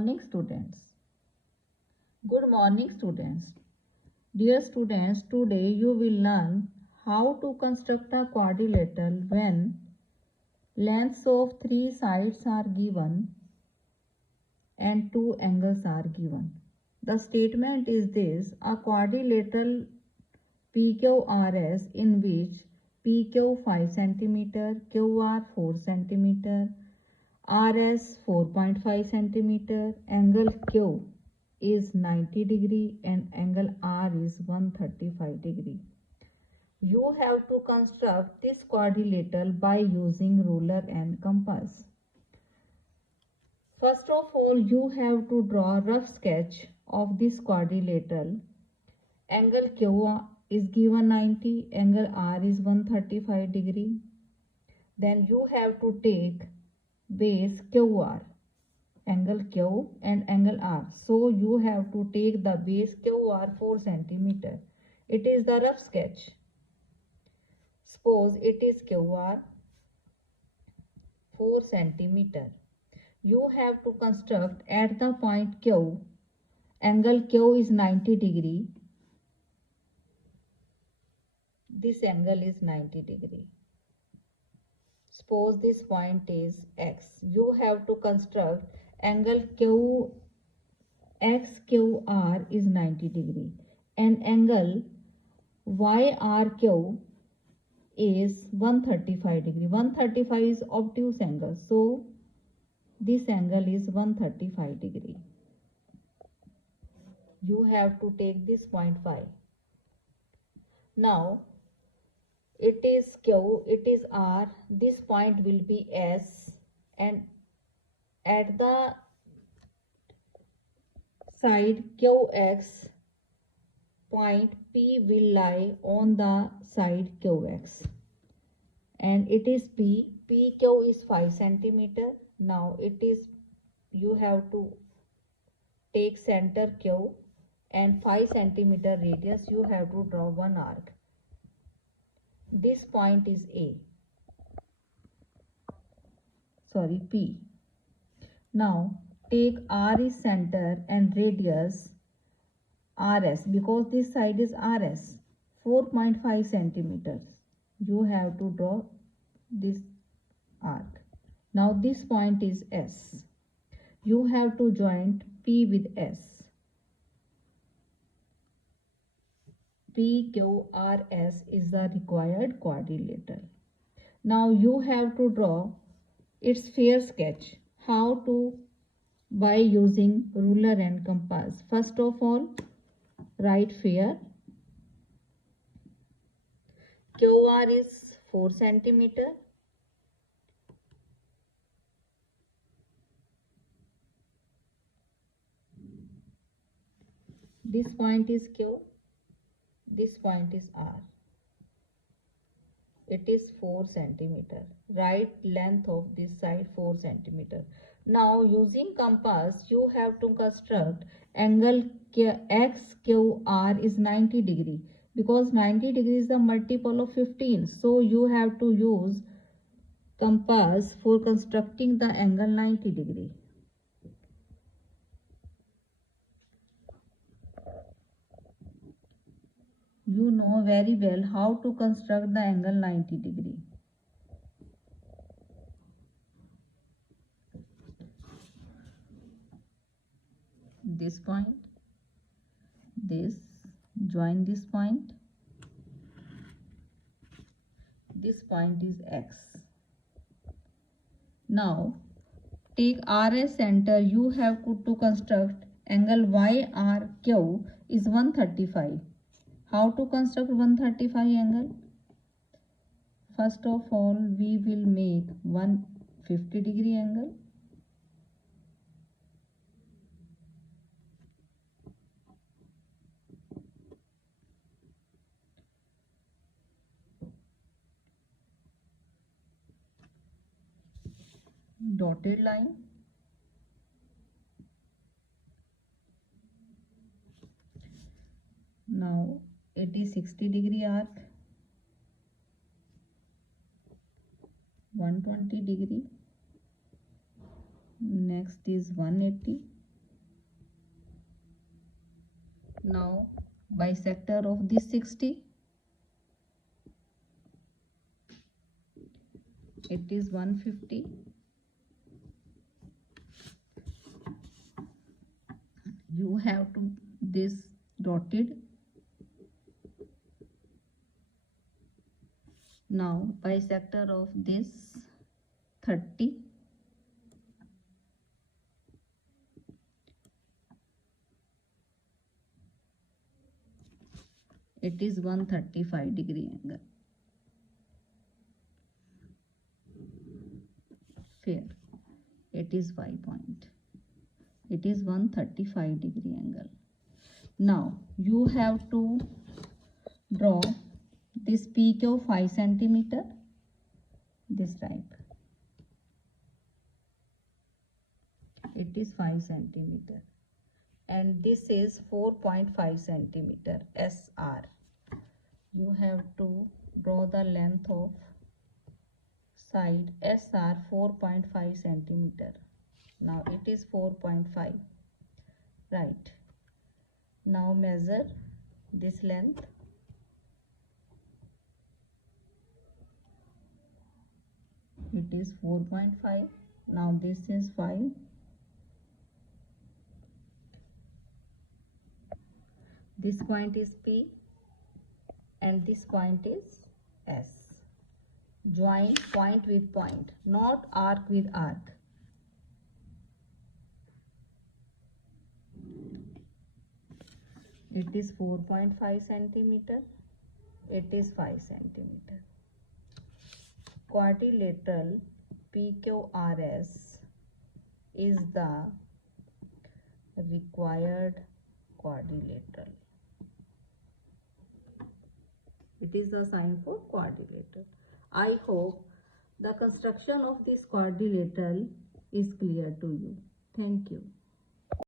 morning, students. Good morning, students. Dear students, today you will learn how to construct a quadrilateral when lengths of three sides are given and two angles are given. The statement is this: a quadrilateral PQRS in which PQ 5 cm, QR 4 cm, RS 4.5 cm, angle Q is 90 degree and angle R is 135 degree. You have to construct this quadrilateral by using ruler and compass. First of all, you have to draw a rough sketch of this quadrilateral. Angle Q is given 90, angle R is 135 degree. Then you have to take base QR, angle Q and angle R. So you have to take the base QR 4 cm. It is the rough sketch. Suppose it is QR 4 cm. You have to construct at the point Q. Angle Q is 90 degree. This angle is 90 degree. Suppose this point is X. You have to construct angle XQR is 90 degree and angle YRQ is 135 degree. 135 is obtuse angle. So this angle is 135 degree. You have to take this point Y. Now it is Q, it is R, this point will be S, and at the side QX, point P will lie on the side QX, and it is P. PQ is 5 cm. Now you have to take center Q and 5 cm radius. You have to draw one arc. This point is P. Now take R is center and radius RS, because this side is RS, 4.5 centimeters. You have to draw this arc. Now this point is S. You have to join P with S. PQRS is the required quadrilateral. Now you have to draw its fair sketch. How to? By using ruler and compass. First of all, write fair. QR is 4 centimeter. This point is Q. This point is R. It is 4 centimeter. Write length of this side 4 centimeter. Now using compass, you have to construct angle XQR is 90 degree, because 90 degree is the multiple of 15. So you have to use compass for constructing the angle 90 degree. You know very well how to construct the angle 90 degree. This point, this, join this point. This point is X. Now take RS center. You have to construct angle YRQ is 135. How to construct 135 angle? First of all, we will make 150 degree angle. Dotted line. Now it is 60 degree arc, 120 degree, next is 180, Now bisector of this 60, it is 150. You have to this dotted. Now bisector of this 30, it is 135-degree angle. Fair. It is 5 point. It is 135-degree angle. Now you have to draw this PQ 5 centimeter, this type. It is 5 centimeter. And this is 4.5 centimeter SR. You have to draw the length of side SR 4.5 centimeter. Now it is 4.5. Right. Now measure this length. It is 4.5. Now this is 5. This point is P and this point is S. Join point with point, not arc with arc. It is 4.5 centimeter. It is 5 centimeter. Quadrilateral PQRS is the required quadrilateral. It is the sign for quadrilateral. I hope the construction of this quadrilateral is clear to you. Thank you.